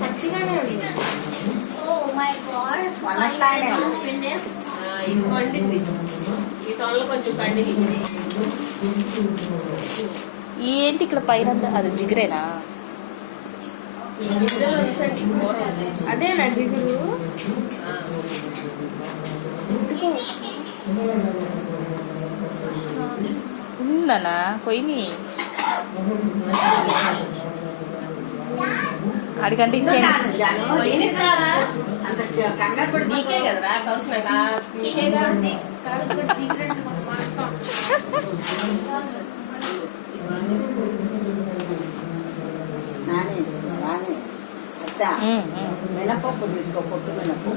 పచ్చిగానే ఉంది. ఇది పండింది, ఈ తొనలు కొంచెం పండింది. ఏంటి ఇక్కడ పైన అది జిగురేనా? గింజలు ఉంచండి కూర. అదే నా జిగురు. ఉందనా పోయి అడిగంటే ఇచ్చేయండి. నీకే కదరా కౌశిక, నీకే మినపప్పు తీసుకో, పొట్టు మినపప్పు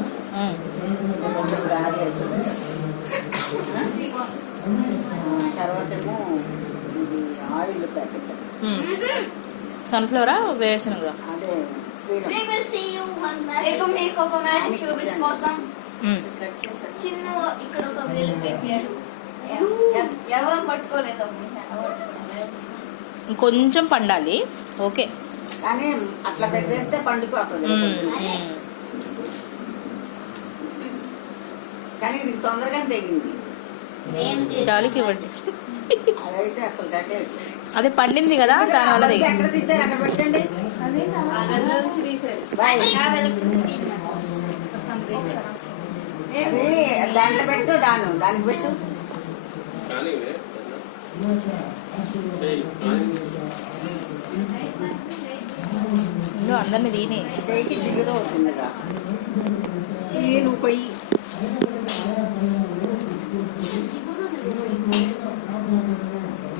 తర్వాత ఏమో ఆయిల్ ప్యాకెట్, సన్ఫ్లవరా వేసినగా అదే చిన్న ఇక్కడ ఒక వేలు పెట్టారు, ఎవరో పట్టుకోలేదు. ఇంకొంచెం పండాలి. ఓకే, కానీ అట్లా పెట్టేస్తే పండిపోతుంది. కానీ ఇది తొందరగా తెగింది. డాలికి ఇవ్వండి. అదైతే అసలు కట్టేసి అదే పండింది కదా, దానివల్ల ఎక్కడ తీసారు అక్కడ పెట్టండి. నుంచి తీసారు. అది దాంట్లో పెట్టు, దానికి పెట్టు. అందరినీ దీని చేయికి జిగురు అవుతుందిగా. నువ్వు పొయ్యి